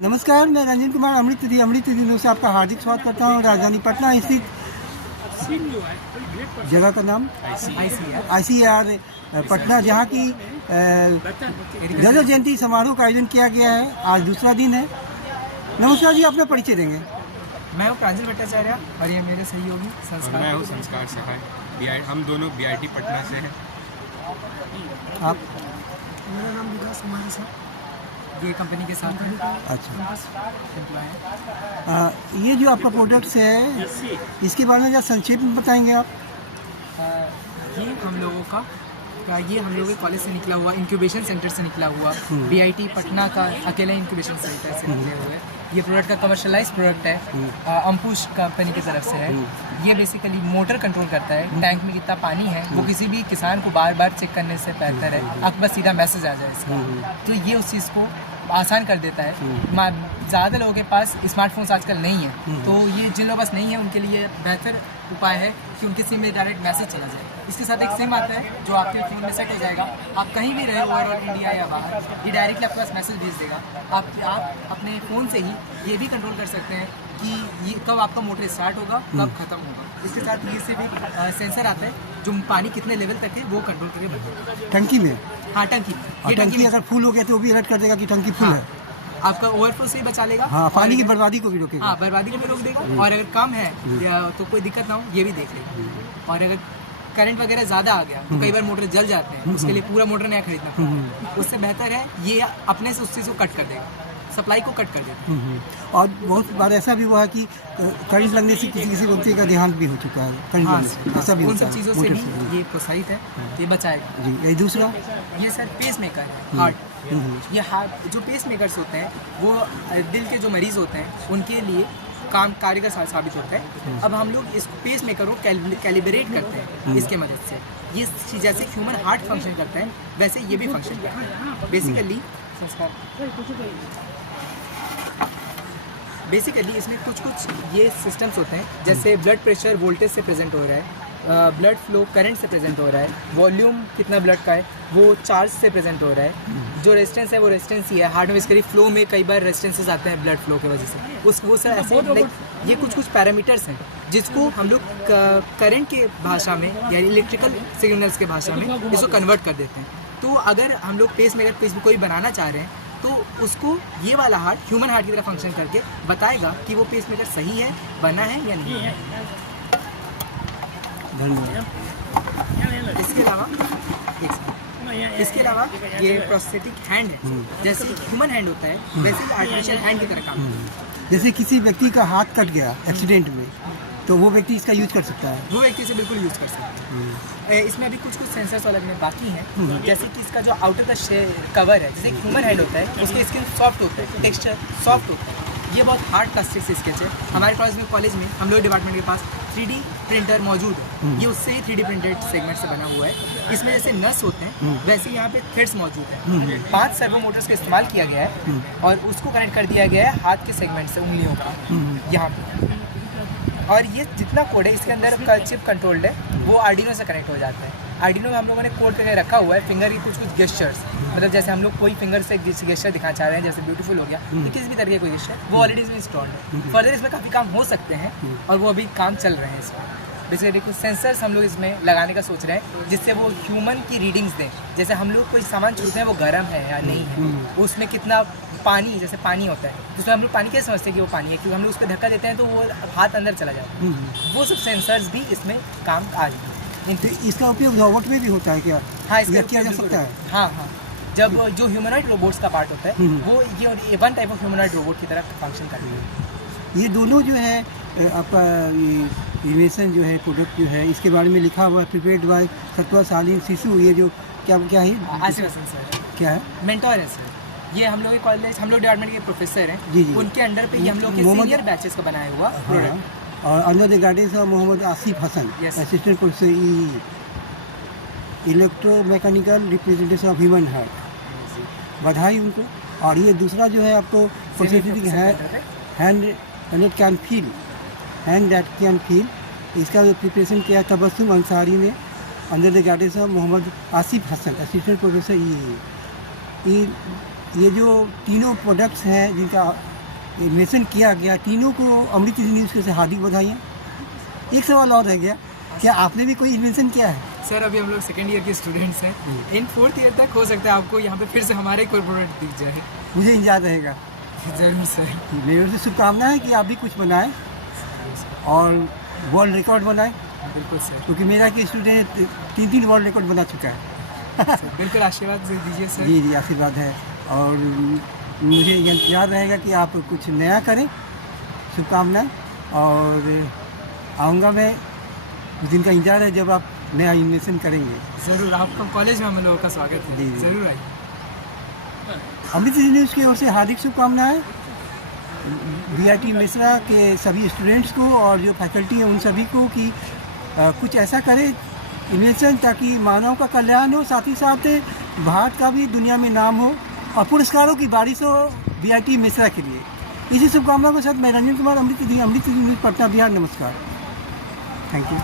नमस्कार, मैं रंजन कुमार अमृत न्यूज़ से आपका हार्दिक स्वागत करता हूँ। राजधानी पटना स्थित जगह का नाम ICAR पटना, जहाँ की गणतंत्र जयंती समारोह का आयोजन किया गया है। आज दूसरा दिन है। नमस्कार जी, अपना परिचय देंगे। मैं हूँ प्रांजल भट्टाचार्य और ये मेरे सहयोगी संस्कार। मैं हूँ संस्कार सहाय। हम दोनों BIT पटना से हैं। आप? मेरा नाम विकास कुमार है, ये कंपनी के साथ है। अच्छा, एम्प्लॉय। ये जो आपका प्रोडक्ट्स है, इसके बारे में जरा संक्षेप में बताएंगे आप? ये हम लोगों के कॉलेज से निकला हुआ, इंक्यूबेशन सेंटर से निकला हुआ, BIT पटना का अकेला इंक्यूबेशन सेंटर से निकले हुए। ये प्रोडक्ट का कमर्शलाइज प्रोडक्ट है, अंकुश कंपनी की तरफ से है। ये बेसिकली मोटर कंट्रोल करता है, टैंक में कितना पानी है वो किसी भी किसान को बार बार चेक करने से बेहतर है, आपके पास सीधा मैसेज आ जाए इसका। तो ये उस चीज़ को आसान कर देता है। ज़्यादा लोगों के पास स्मार्टफोन्स आजकल नहीं है, तो ये जिन लोगों के पास नहीं है उनके लिए बेहतर उपाय है कि उनके सिम में डायरेक्ट मैसेज चला जाए। इसके साथ एक सिम आता है जो आपके फ़ोन में सेट हो जाएगा। आप कहीं भी रहे, ओवरऑल इंडिया या बाहर, ये डायरेक्टली आपके पास मैसेज भेज देगा। आप अपने फ़ोन से ही ये भी कंट्रोल कर सकते हैं कि ये कब आपका मोटर स्टार्ट होगा, कब ख़त्म होगा। इसके साथ ये से भी सेंसर आता है जो पानी कितने लेवल तक है वो कंट्रोल करके बताएगा। टंकी में? हाँ, टंकी। ये टंकी अगर फुल हो गया तो वो भी अलर्ट कर देगा कि टंकी फुल है। आपका ओवरफ्लो से ही बचा लेगा। हाँ, पानी की बर्बादी को भी रोकेगा। हाँ, बर्बादी को भी रोक देगा। और अगर कम है तो कोई दिक्कत ना हो, ये भी देख लेगा। और अगर करंट वगैरह ज़्यादा आ गया तो कई बार मोटर जल जाते हैं, उसके लिए पूरा मोटर नया खरीदना पड़ता है। उससे बेहतर है ये अपने से उस चीज़ को कट कर देगा, सप्लाई को कट कर देता है। और बहुत बार ऐसा भी हुआ है कि करंट लगने से किसी व्यक्ति का देहांत भी हो चुका है। करंट लगने से ऐसा भी उन होता सब है। चीज़ों से भी ये प्रोत्साहित है, ये बचाएगा। जी, ये दूसरा? ये सर पेस मेकर है, हार्ट। ये हार्ट जो पेस मेकर्स होते हैं वो दिल के जो मरीज़ होते हैं उनके लिए कारगर साबित होता है। अब हम लोग इस पेस मेकर को कैलिब्रेट करते हैं इसके मदद से। ये जैसे ह्यूमन हार्ट फंक्शन करता है वैसे ये भी फंक्शन करता है। बेसिकली इसमें कुछ ये सिस्टम्स होते हैं, जैसे ब्लड प्रेशर वोल्टेज से प्रेजेंट हो रहा है, ब्लड फ्लो करंट से प्रेजेंट हो रहा है, वॉल्यूम कितना ब्लड का है वो चार्ज से प्रेजेंट हो रहा है, जो रेजिस्टेंस है वो रेजिस्टेंस ही है। हार्ट में बेसिकली फ्लो में कई बार रेजिस्टेंसेस आते हैं ब्लड फ्लो की वजह से। वो सर ऐसे लाइक ये कुछ पैरामीटर्स हैं जिसको हम लोग करंट के भाषा में या इलेक्ट्रिकल सिग्नल्स के भाषा में इसको कन्वर्ट कर देते हैं। तो अगर हम लोग पेस मेकर कोई बनाना चाह रहे हैं तो उसको ये वाला हार्ट ह्यूमन हार्ट की तरह फंक्शन करके बताएगा कि वो पेस मेकर सही है, बना है या नहीं है। धन्यवाद। इसके अलावा ये प्रोस्थेटिक हैंड है, जैसे ह्यूमन हैंड होता है वैसे ही आर्टिफिशियल हैंड की तरह काम करता है। जैसे किसी व्यक्ति का हाथ कट गया एक्सीडेंट में तो वो व्यक्ति इसका यूज कर सकता है? वो व्यक्ति से बिल्कुल यूज़ कर सकते हैं। इसमें अभी कुछ सेंसर्स अलग में बाकी हैं, जैसे कि इसका जो आउटर का कवर है, जैसे ह्यूमन हैंड होता है उसका स्किन सॉफ्ट होता है, टेक्सचर सॉफ्ट होता है। ये बहुत हार्ड प्लास्टिक से स्केच है। हमारे कॉलेज में हम लोग डिपार्टमेंट के पास 3D प्रिंटर मौजूद है। ये उससे ही 3D प्रिंटेड सेगमेंट से बना हुआ है। इसमें जैसे नस होते हैं वैसे यहाँ पे थ्रेड्स मौजूद हैं। 5 सर्वो मोटर्स का इस्तेमाल किया गया है और उसको कनेक्ट कर दिया गया है हाथ के सेगमेंट से, उंगलियों का यहाँ पे। और ये जितना कोड है इसके अंदर का चिप कंट्रोल्ड है वो आर्डिनो से कनेक्ट हो जाता है। आर्डिनो में हम लोगों ने कोड करके रखा हुआ है फिंगर की कुछ गेस्चर्स, मतलब जैसे हम लोग कोई फिंगर से गेस्चर दिखाना चाह रहे हैं, जैसे ब्यूटीफुल हो गया, तो किसी भी तरह के कोई गेस्चर वो ऑलरेडी इसमें इंस्टॉल्ड है। फर्दर इसमें काफ़ी काम हो सकते हैं और वो अभी काम चल रहे हैं इसमें। बेसिकली कुछ सेंसर्स हम लोग इसमें लगाने का सोच रहे हैं जिससे वो ह्यूमन की रीडिंग्स दें। जैसे हम लोग कोई सामान छूते हैं वो गर्म है या नहीं है, उसमें कितना पानी, जैसे पानी होता है उसमें हम लोग पानी कैसे समझते हैं कि वो पानी है, क्योंकि हम लोग उस पर धक्का देते हैं तो वो हाथ अंदर चला जाता है। वो सब सेंसर्स भी इसमें काम आ जाएंगे। तो इसका उपयोग रोबोट में भी होता है क्या? हाँ, इसका किया जा सकता है? हाँ, जब जो ह्यूमनॉइड रोबोट्स का पार्ट होता है वो ये one type of humanoid robot की तरह फंक्शन करते हैं। ये दोनों जो है आपका ये इन्वेशन जो है, प्रोडक्ट जो है, इसके बारे में लिखा हुआ है प्रिपेयर्ड बाय सत्वाशालीन शिशु। ये जो क्या है? आशीर्वाद सर क्या है? मेंटोर है सर। ये हम लोग के कॉलेज, हम लोग डिपार्टमेंट के प्रोफेसर हैं जी। उनके अंडर पे ये हम लोग के सीनियर बैचेस का बनाया हुआ प्रोडक्ट। और under the guidance of Mohammad Asif Hasan, assistant professor electromechanical representation of human heart. बधाई उनको। और ये दूसरा जो है आपको processing hand that can feel, इसका प्रिपरेशन किया तबस्सुम अंसारी ने under the guidance of Mohammad Asif Hasan, assistant professor ये जो तीनों प्रोडक्ट्स हैं जिनका इन्वेंशन किया गया, तीनों को अमृत न्यूज़ से हार्दिक बधाइयाँ। एक सवाल और रह गया, क्या आपने भी कोई इन्वेंशन किया है? सर अभी हम लोग सेकेंड ईयर के स्टूडेंट्स हैं, इन 4th ईयर तक हो सकता है आपको यहाँ पे फिर से हमारे कोई प्रोडक्ट दिख जाए। मुझे इंतजार रहेगा। ज़रूर सर। मेरी ओर से शुभकामनाएं है कि आप भी कुछ बनाएं और वर्ल्ड रिकॉर्ड बनाएं, बिल्कुल सर। क्योंकि मेरा कि स्टूडेंट 3 वर्ल्ड रिकॉर्ड बना चुका है। बिल्कुल आशीर्वाद दीजिए सर। जी आशीर्वाद है, और मुझे इंतजार रहेगा कि आप कुछ नया करें। शुभकामनाएं, और आऊँगा मैं, उस दिन का इंतजार है जब आप नया इन्वेंशन करेंगे। ज़रूर, आपका कॉलेज में हम लोगों का स्वागत है। जी। ज़रूर आइए। अमृत न्यूज़ की ओर से हार्दिक शुभकामनाएं BIT मिश्रा के सभी स्टूडेंट्स को और जो फैकल्टी है उन सभी को कि कुछ ऐसा करें इन्वेंशन ताकि मानव का कल्याण हो, साथ ही साथ भारत का भी दुनिया में नाम हो और पुरस्कारों की बारिश हो BIT मिश्रा के लिए। इसी शुभकामनाओं के साथ मैं रंजन कुमार, अमृत न्यूज़ पटना बिहार। नमस्कार, थैंक यू।